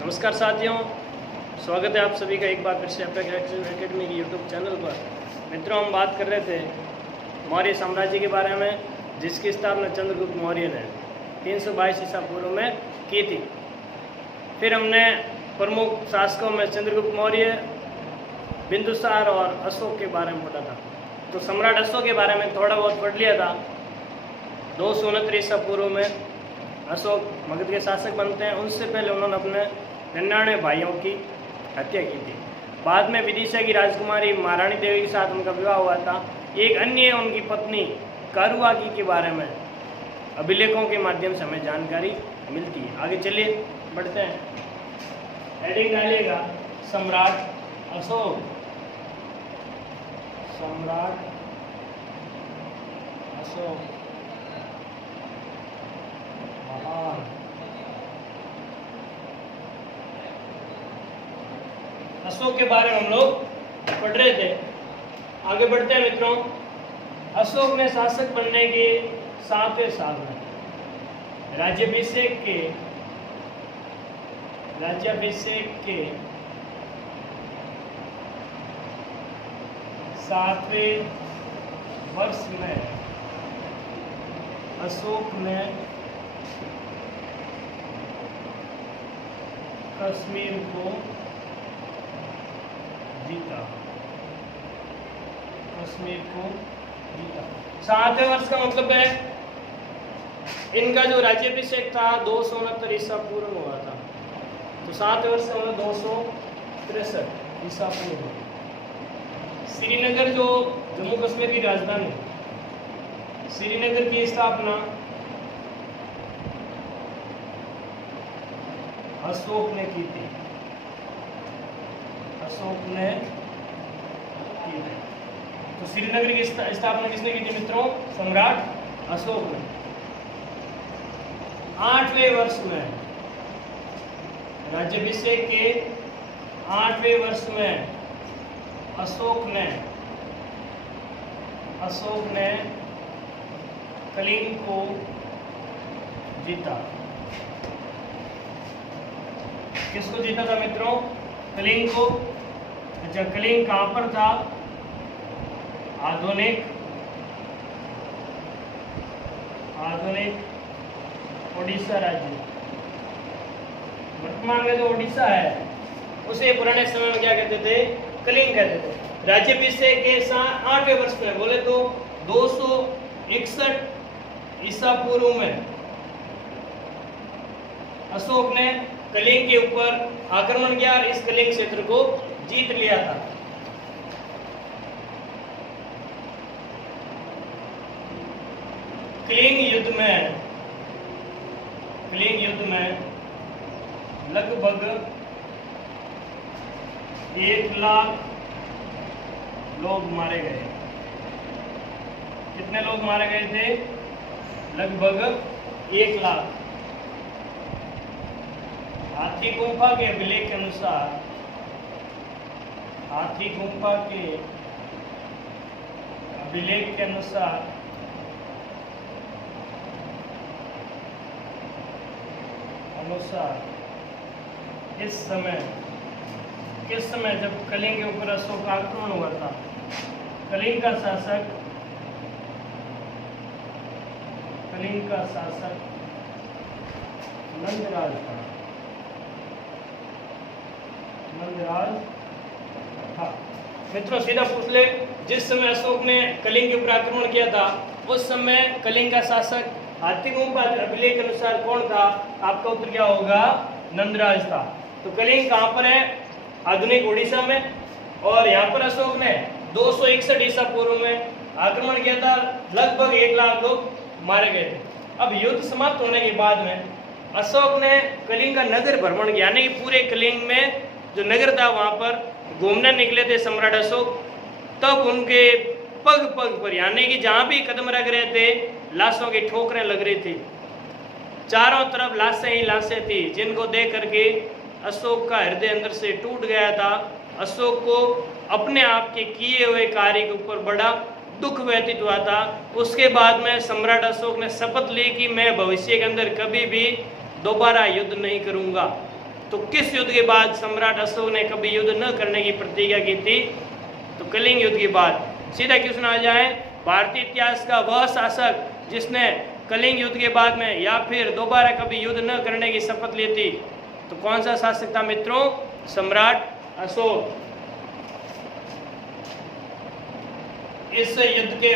नमस्कार साथियों, स्वागत है आप सभी का एक बार फिर से अपना एकेडमी की यूट्यूब चैनल पर। मित्रों, हम बात कर रहे थे मौर्य साम्राज्य के बारे में, जिसकी स्थापना चंद्रगुप्त मौर्य ने 322 ईसा पूर्व में की थी। फिर हमने प्रमुख शासकों में चंद्रगुप्त मौर्य, बिंदुसार और अशोक के बारे में पढ़ा था। तो सम्राट अशोक के बारे में थोड़ा बहुत पढ़ लिया था। 269 ईसा पूर्व में अशोक मगध के शासक बनते हैं। उनसे पहले उन्होंने अपने 99 भाइयों की हत्या की थी। बाद में विदिशा की राजकुमारी महारानी देवी के साथ उनका विवाह हुआ था। एक अन्य उनकी पत्नी कारुआकी के बारे में अभिलेखों के माध्यम से हमें जानकारी मिलती है। आगे चलिए बढ़ते हैं। हेडिंग डालिएगा सम्राट अशोक। सम्राट अशोक महान। अशोक के बारे में हम लोग पढ़ रहे थे। आगे बढ़ते हैं मित्रों। अशोक ने शासक बनने के 7वें साल में राज्याभिषेक के 7वें वर्ष में अशोक ने कश्मीर को जीता। 7वें वर्ष का मतलब है इनका जो राज्याभिषेक था 269 ईसा पूर्व में हुआ था। तो 7वें वर्ष का मतलब 263 ईसा पूर्व। श्रीनगर जो जम्मू कश्मीर की राजधानी, श्रीनगर की स्थापना अशोक ने की थी। तो श्रीनगर की स्थापना किसने की थी मित्रों? सम्राट अशोक ने। 8वें वर्ष में राज्याभिषेक के 8वें वर्ष में अशोक ने कलिंग को जीता। किसको जीता था मित्रों? कलिंग को। अच्छा, कलिंग कहाँ पर था? आधुनिक ओडिशा राज्य। वर्तमान में जो ओडिशा है उसे पुराने समय में क्या कहते थे? कलिंग कहते थे। राज्याभिषेक के 8वें वर्ष में बोले तो 261 ईसा पूर्व में अशोक ने कलिंग के ऊपर आक्रमण किया और इस कलिंग क्षेत्र को जीत लिया था। कलिंग युद्ध में लगभग 1 लाख लोग मारे गए। कितने लोग मारे गए थे? लगभग 1 लाख। हाथी गुंफा के अभिलेख के अनुसार किस समय जब कलिंग के ऊपर अशोक का आक्रमण हुआ था, कलिंग का शासक नंदराज था। मित्रों, सीधा पूछ ले, जिस समय अशोक ने कलिंग के ऊपर आक्रमण किया था उस समय कलिंग का शासक हाथी गुंफा अभिलेख के अनुसार कौन था? आपका उत्तर क्या होगा? नंदराज था। तो कलिंग कहाँ पर है? आधुनिक उड़ीसा में। और यहाँ पर अशोक ने 261 ईसा पूर्व में आक्रमण किया था। लगभग 1 लाख लोग मारे गए थे। अब युद्ध समाप्त होने के बाद में अशोक ने कलिंग का नगर भ्रमण किया, यानी कि पूरे कलिंग में जो नगर था वहां पर घूमने निकले थे सम्राट अशोक। तब उनके पग पर, यानी कि जहां भी कदम रख रहे थे लाशों की ठोकरें लग रही थी। चारों तरफ लाशें ही लाशें थी, जिनको देख करके अशोक का हृदय अंदर से टूट गया था। अशोक को अपने आप के किए हुए कार्य के ऊपर बड़ा दुख व्यतीत हुआ था। उसके बाद में सम्राट अशोक ने शपथ ली कि मैं भविष्य के अंदर कभी भी दोबारा युद्ध नहीं करूंगा। तो किस युद्ध के बाद सम्राट अशोक ने कभी युद्ध न करने की प्रतिज्ञा की थी? तो कलिंग युद्ध के बाद। सीधा क्वेश्चन आ जाए, भारतीय इतिहास का वह शासक जिसने कलिंग युद्ध के बाद में या फिर दोबारा कभी युद्ध न करने की शपथ ली थी, तो कौन सा शासक था मित्रों? सम्राट अशोक। इस युद्ध के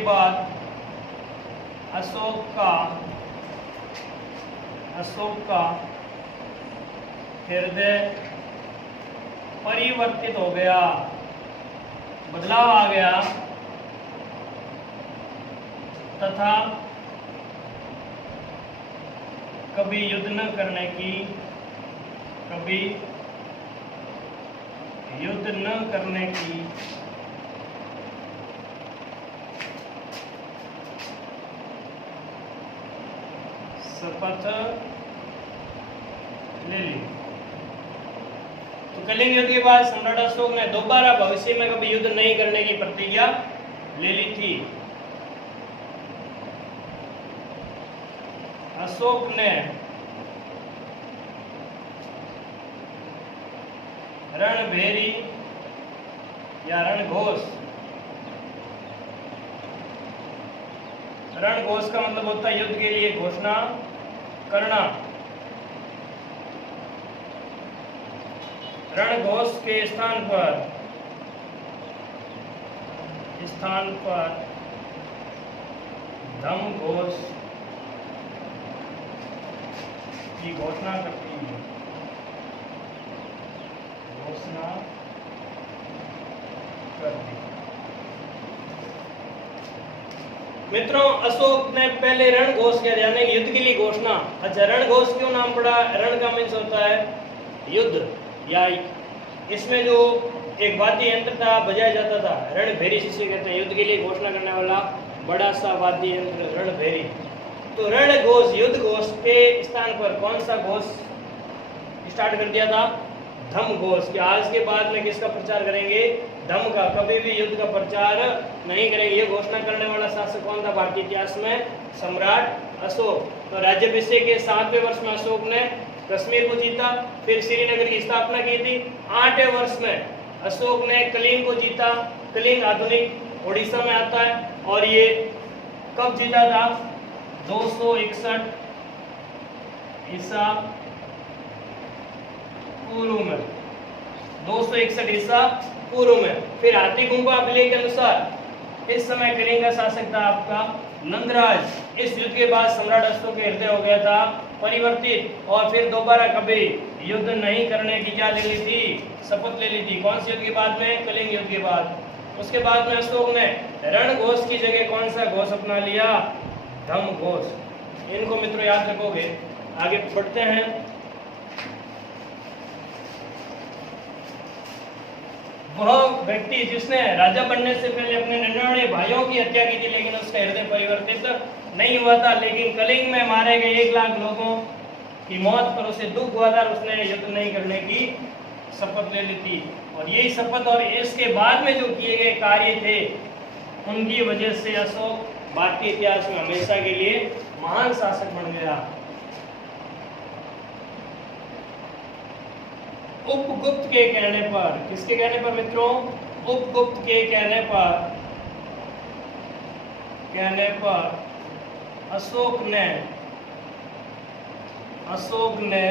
बाद अशोक का हृदय परिवर्तित हो गया, बदलाव आ गया तथा कभी युद्ध न करने की शपथ ले ली। तो कलिंग युद्ध के बाद सम्राट अशोक ने दोबारा भविष्य में कभी युद्ध नहीं करने की प्रतिज्ञा ले ली थी। अशोक ने रणभेरी या रणघोष का मतलब होता है युद्ध के लिए घोषणा करना। रणघोष के स्थान पर धम्मघोष की घोषणा करती है। मित्रों, अशोक ने पहले रणघोष किया, यानी युद्ध के लिए घोषणा। अच्छा, रणघोष क्यों नाम पड़ा? रण का मीन्स होता है युद्ध, या इसमें जो एक वाद्य यंत्र था बजाया जाता था, रणभेरी जिसे कहते हैं, युद्ध के लिए घोषणा करने वाला बड़ा सा वाद्य यंत्र रणभेरी। तो रणघोष, युद्ध घोष के स्थान पर कौन सा घोष स्टार्ट कर दिया था? धम्मघोष। कि आज के बाद में किसका प्रचार करेंगे? धम्म का, कभी भी युद्ध का प्रचार नहीं करेंगे। ये घोषणा करने वाला शासक कौन था भारतीय इतिहास में? सम्राट अशोक। तो राज्याभिषेक के 7वें वर्ष में अशोक ने कश्मीर को जीता, फिर श्रीनगर की स्थापना की थी। 8वें वर्ष में अशोक ने कलिंग को जीता। कलिंग आधुनिक उड़ीसा में आता है, और ये कब जीता था? 261 ईसा पूर्व में। 261 ईसा पूर्व में। फिर हाथी गुम्बा अभिलेख के अनुसार इस समय कलिंग का शासक था आपका नंदराज। इस युद्ध के बाद सम्राट अशोक के हृदय हो गया था परिवर्तित, और फिर दोबारा कभी युद्ध नहीं करने की क्या ले ली थी? शपथ ले ली थी। कौन से युद्ध के बाद में? कलिंग युद्ध के बाद। उसके बाद में अशोक ने रणघोष की जगह कौन सा घोष अपना लिया? धम्मघोष। इनको मित्रों याद रखोगे। आगे बढ़ते हैं। वह व्यक्ति जिसने राजा बनने से पहले अपने 99 भाइयों की हत्या की थी, लेकिन उसका हृदय परिवर्तित नहीं हुआ था। लेकिन कलिंग में मारे गए 1 लाख लोगों की मौत पर उसे दुख हुआ था, उसने युद्ध नहीं करने की शपथ ले ली थी। और यही शपथ और इसके बाद में जो किए गए कार्य थे, उनकी वजह से अशोक भारतीय इतिहास में हमेशा के लिए महान शासक बन गया। उपगुप्त के कहने पर, किसके कहने पर मित्रों? उपगुप्त के कहने पर अशोक ने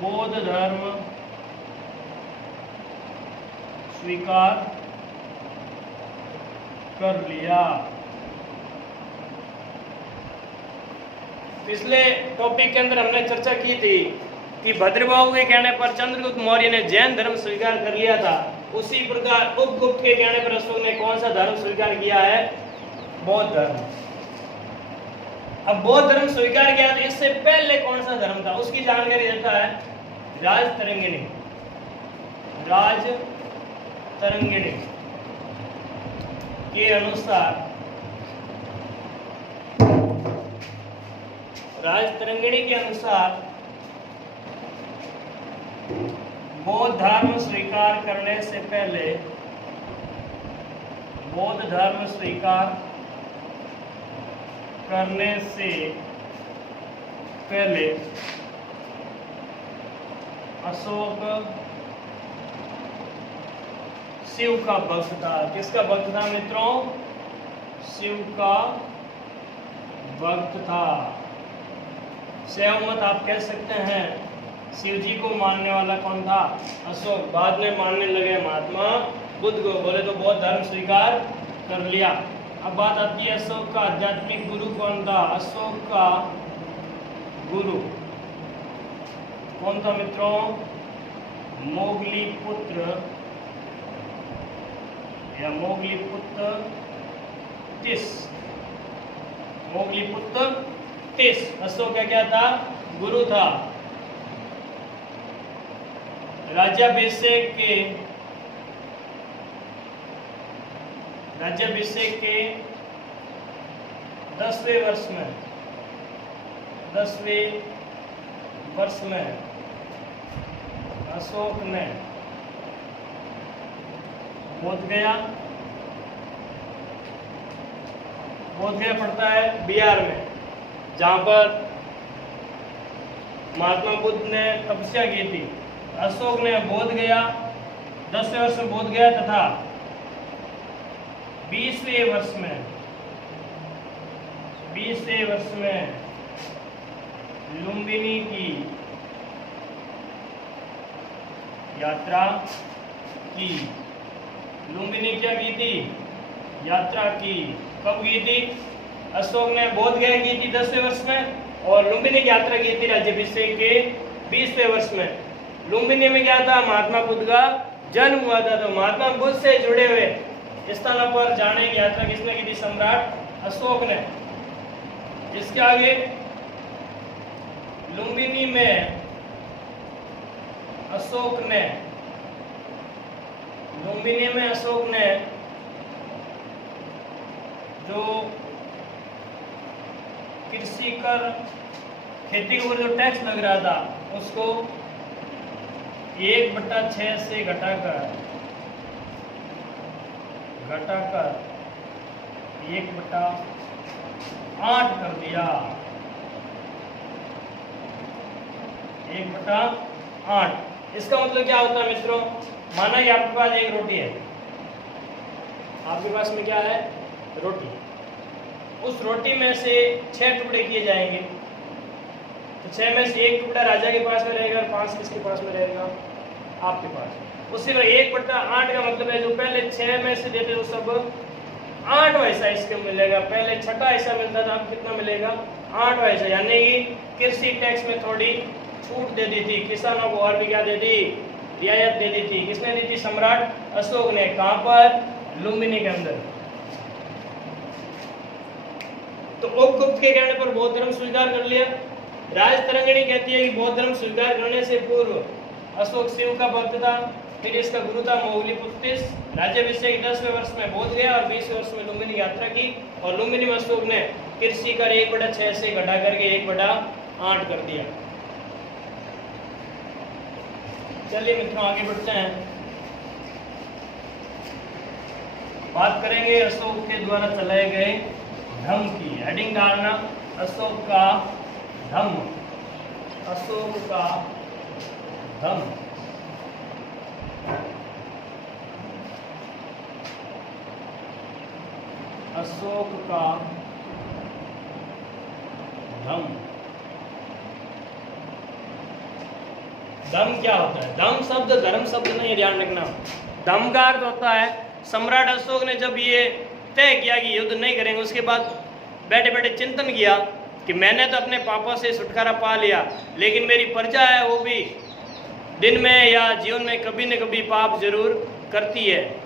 बौद्ध धर्म स्वीकार कर लिया। पिछले टॉपिक के अंदर हमने चर्चा की थी कि भद्रबाहु के कहने पर चंद्रगुप्त मौर्य ने जैन धर्म स्वीकार कर लिया था। उसी प्रकार उपगुप्त के कहने पर अशोक ने कौन सा धर्म स्वीकार किया है? बौद्ध धर्म। अब बौद्ध धर्म स्वीकार किया, तो इससे पहले कौन सा धर्म था उसकी जानकारी देता है राजतरंगिणी। राजतरंगिणी के अनुसार, राजतरंगिणी के अनुसार बौद्ध धर्म स्वीकार करने से पहले, बौद्ध धर्म स्वीकार करने से पहले अशोक शिव का भक्त था। किसका भक्त था मित्रों? शिव का भक्त था। सहमत आप कह सकते हैं। शिव जी को मानने वाला कौन था? अशोक। बाद में मानने लगे महात्मा बुद्ध को, बोले तो बहुत धर्म स्वीकार कर लिया। अब बात आती है अशोक का आध्यात्मिक गुरु कौन था? अशोक का गुरु कौन था मित्रों? मोगली पुत्र या मोगली पुत्र तिस। मोगली पुत्र तिस अशोक का क्या था? गुरु था। राज्याभिषेक के 10वें वर्ष में अशोक ने बोध गया पड़ता है बिहार में, जहाँ पर महात्मा बुद्ध ने तपस्या की थी। अशोक ने बोध गया 10वें वर्ष में बोध गया तथा 20वें वर्ष में लुम्बिनी की यात्रा की। लुम्बिनी क्या की थी? यात्रा की। कब की थी? अशोक ने बोध गया की थी 10वें वर्ष में और लुम्बिनी की यात्रा की थी राज्याभिषेक के 20वें वर्ष में। लुम्बिनी में क्या था? महात्मा बुद्ध का जन्म हुआ था। तो महात्मा बुद्ध से जुड़े हुए स्थानों पर जाने की यात्रा किसने की थी? सम्राट अशोक ने। इसके आगे लुम्बिनी में अशोक ने जो कृषि कर खेती के ऊपर जो टैक्स लग रहा था उसको 1/6 से घटाकर 1/8 कर दिया। 1/8। इसका मतलब क्या होता है मित्रों? माना कि आपके पास एक रोटी है, आपके पास में क्या है? रोटी। उस रोटी में से 6 टुकड़े किए जाएंगे, तो 6 में से 1 टुकड़ा राजा के पास में रहेगा और 5 किसके पास में रहेगा? आपके पास। उसी पर 1/8 का मतलब है जो पहले 6 में से देते वो सब 8वां हिस्सा इसके मिलेगा। पहले 6ठा हिस्सा मिलता था, अब कितना मिलेगा? 8वां हिस्सा। यानी कि कृषि टैक्स में थोड़ी छूट दे दी थी, किसानों को और भी क्या दे दी? रियायत दे दी थी। किसने दी थी? सम्राट अशोक ने। कहां पर? लुम्बिनी के अंदर। तो उपगुप्त के कहने पर बौद्ध धर्म स्वीकार कर लिया। राजतरंगिणी कहती है कि बौद्ध धर्म स्वीकार करने से पूर्व अशोक शिव का भक्त था, फिर इसका गुरु था मोगली पुत्र। राज्याभिषेक 10वें वर्ष में बोध गया और 20वें वर्ष में लुम्बिनी यात्रा की और लुम्बिनी में अशोक ने कृषि कर 1/6 से घटा करके 1/8 कर दिया। चलिए मित्रों आगे बढ़ते हैं। बात करेंगे अशोक के द्वारा चलाए गए धम्म की। हेडिंग डालना अशोक का धम्म। अशोक का धम्म। अशोक का धम्म। धम्म क्या होता है? धम्म शब्द धर्म शब्द नहीं, ध्यान रखना। धम्म का अर्थ होता है सम्राट अशोक ने जब ये तय किया कि युद्ध नहीं करेंगे, उसके बाद बैठे बैठे चिंतन किया कि मैंने तो अपने पापों से छुटकारा पा लिया, लेकिन मेरी प्रजा है वो भी दिन में या जीवन में कभी न कभी पाप जरूर करती है।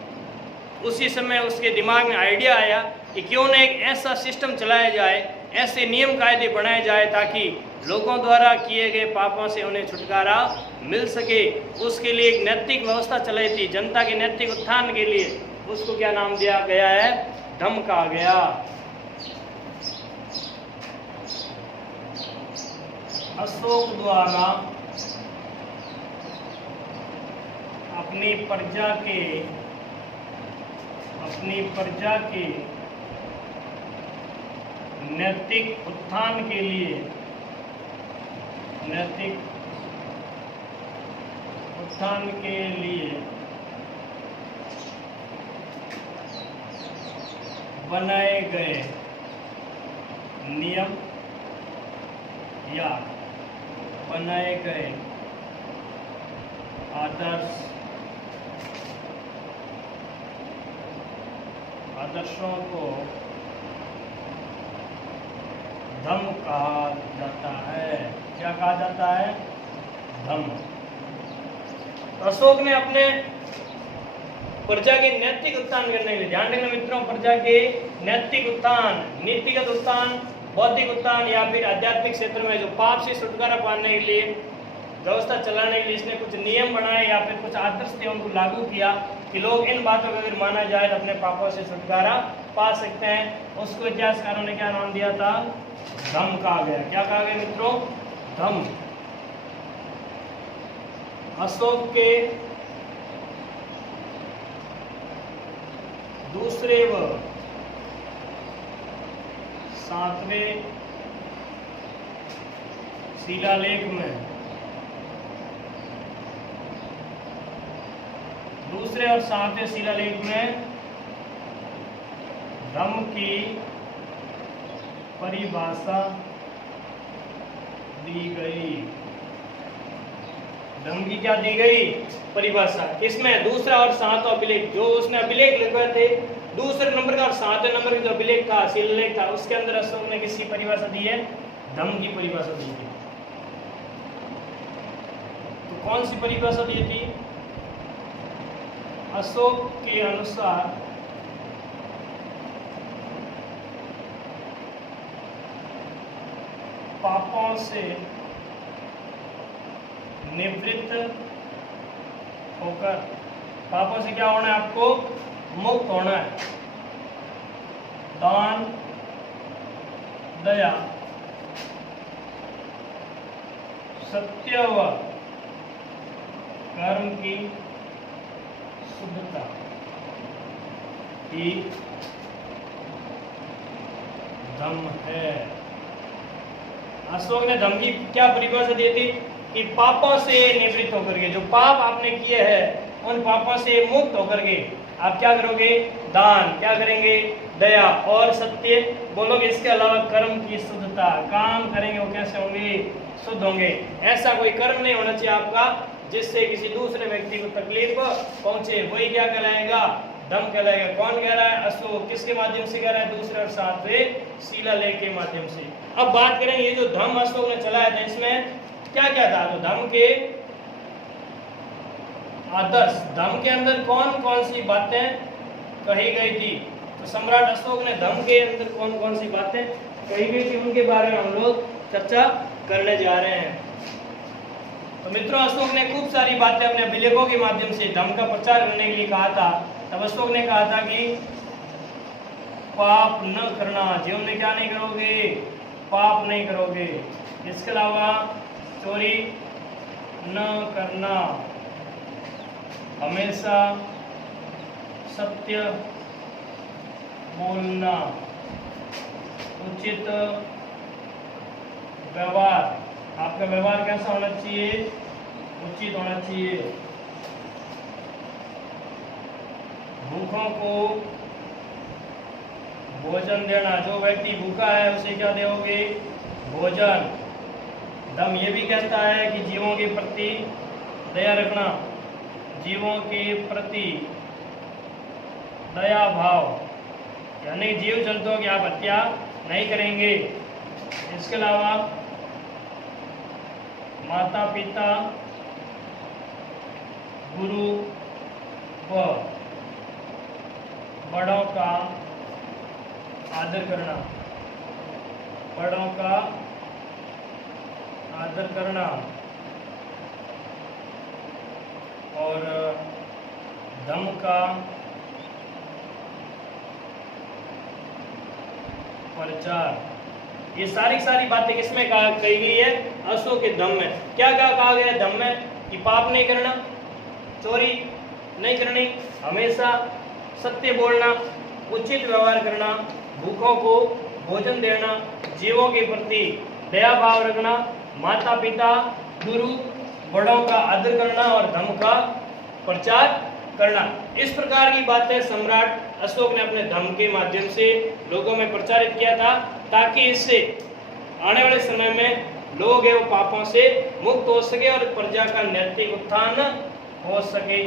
उसी समय उसके दिमाग में आइडिया आया कि क्यों न एक ऐसा सिस्टम चलाया जाए, ऐसे नियम कायदे बनाए जाए ताकि लोगों द्वारा किए गए पापों से उन्हें छुटकारा मिल सके। उसके लिए एक नैतिक व्यवस्था चलाई थी, जनता के नैतिक उत्थान के लिए। उसको क्या नाम दिया गया है? धम्म कहा गया। अशोक द्वारा अपनी प्रजा के नैतिक उत्थान के लिए, नैतिक उत्थान के लिए बनाए गए नियम या बनाए गए आदर्शों को धम्म कहा जाता है। क्या कहा जाता है? धम्म। अशोक ने अपने प्रजा के नैतिक उत्थान करने के लिए, ध्यान रखना मित्रों, प्रजा के नैतिक उत्थान, नीतिगत उत्थान, बौद्धिक उत्थान या फिर आध्यात्मिक क्षेत्र में जो पाप से छुटकारा पाने के लिए, व्यवस्था चलाने के लिए इसने कुछ नियम बनाए या फिर कुछ आदर्श थे उनको लागू किया कि लोग इन बातों को अगर माना जाए तो अपने पापों से छुटकारा पा सकते हैं। उसको इतिहासकारों ने क्या नाम दिया था? धम्म कहा गया। क्या कहा गया मित्रों? धम्म। अशोक के दूसरे व सातवें शिलालेख में, दूसरे और सातवें शिलालेख में धम्म की परिभाषा दी गई। धम्म की क्या दी गई? परिभाषा। किसमें? दूसरा और सातवां अभिलेख, जो उसने अभिलेख लिखवाए थे, दूसरे नंबर का और सातवें नंबर का जो अभिलेख था, शिलालेख था, उसके अंदर अशोक ने किसकी परिभाषा दी है? धम्म की परिभाषा दी थी। तो कौन सी परिभाषा दी थी? अशोक के अनुसार पापों से निवृत्त होकर, पापों से क्या होना है? आपको मुक्त होना है। दान, दया, सत्य व कर्म की शुद्धता ही धम्म है। अशोक ने धम्म की क्या परिभाषा दी थी? कि पापों से निवृत्त होकर के, जो पाप आपने किए हैं उन पापों से मुक्त होकर के आप क्या करोगे? दान, क्या करेंगे? दया और सत्य बोलोगे। इसके अलावा कर्म की शुद्धता, काम करेंगे वो कैसे होंगे? शुद्ध होंगे। ऐसा कोई कर्म नहीं होना चाहिए आपका जिससे किसी दूसरे व्यक्ति को तकलीफ पहुंचे, वही क्या कहलाएगा? धम्म कहलाएगा। कौन कह रहा है? अशोक। किसके माध्यम से कह रहा है? दूसरे और सातवें शिलालेख के माध्यम से। अब बात करें ये जो धम्म अशोक ने चलाया था, इसमें क्या क्या था? तो धम्म के आदर्श, धम्म के अंदर कौन कौन सी बातें कही गई थी? तो सम्राट अशोक ने धम्म के अंदर कौन कौन सी बातें कही गई थी उनके बारे में हम लोग चर्चा करने जा रहे हैं। तो मित्रों, अशोक ने खूब सारी बातें अपने अभिलेखों के माध्यम से धम्म का प्रचार करने के लिए कहा था। तब अशोक ने कहा था कि पाप न करना, जीवन में क्या नहीं करोगे? पाप नहीं करोगे। इसके अलावा चोरी न करना, हमेशा सत्य बोलना, उचित व्यवहार, आपका व्यवहार कैसा होना चाहिए? उचित होना चाहिए। भूखों को भोजन देना, जो व्यक्ति भूखा है उसे क्या दोगे? भोजन। धम्म ये भी कहता है कि जीवों के प्रति दया रखना, जीवों के प्रति दया भाव, यानी जीव जंतुओं की आप हत्या नहीं करेंगे। इसके अलावा माता पिता, गुरु व बड़ों का आदर करना, बड़ों का आदर करना और धम्म का प्रचार, ये सारी बातें किसमें कही गई है? अशोक के धम्म में। क्या क्या कहा गया है धम्म में? कि पाप नहीं करना, चोरी नहीं करनी, हमेशा सत्य बोलना, उचित व्यवहार करना, भूखों को भोजन देना, जीवों के प्रति दया भाव रखना, माता पिता गुरु बड़ों का आदर करना और धर्म का प्रचार करना। इस प्रकार की बातें सम्राट अशोक ने अपने धर्म के माध्यम से लोगों में प्रचारित किया था, ताकि इससे आने वाले समय में लोग एवं पापों से मुक्त हो सके और प्रजा का नैतिक उत्थान हो सके।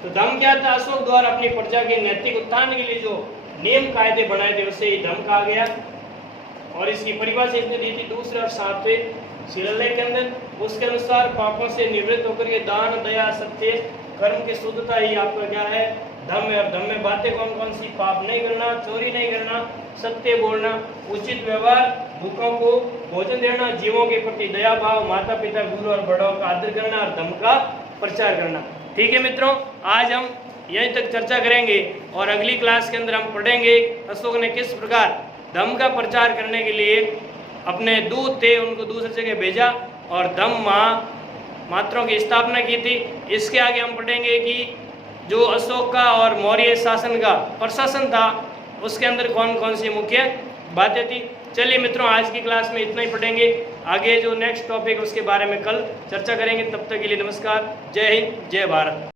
तो धर्म क्या था? अशोक द्वारा अपनी प्रजा के नैतिक उत्थान के लिए जो नियम कायदे बनाए थे उसे ही धर्म कहा गया। और इसकी परिभाषा इसने दी थी दूसरे और सातवें शिलालेख के अंदर। उसके अनुसार पापों से निवृत्त होकर के दान, दया, सत्य, कर्म की शुद्धता ही आपका क्या है? धर्म है। और धर्म में बातें कौन कौन सी? पाप नहीं करना, चोरी नहीं करना, सत्य बोलना, उचित व्यवहार, भूखों को भोजन देना, जीवों के प्रति दया भाव, माता पिता गुरु और बड़ों का आदर करना और धर्म का प्रचार करना। ठीक है मित्रों, आज हम यहीं तक चर्चा करेंगे और अगली क्लास के अंदर हम पढ़ेंगे अशोक ने किस प्रकार धर्म का प्रचार करने के लिए अपने दूत थे उनको दूसरी जगह भेजा और धम्म मात्रों की स्थापना की थी। इसके आगे हम पढ़ेंगे कि जो अशोक का और मौर्य शासन का प्रशासन था उसके अंदर कौन कौन सी मुख्य बातें थी। चलिए मित्रों, आज की क्लास में इतना ही पढ़ेंगे। आगे जो नेक्स्ट टॉपिक उसके बारे में कल चर्चा करेंगे। तब तक के लिए नमस्कार। जय हिंद, जय भारत।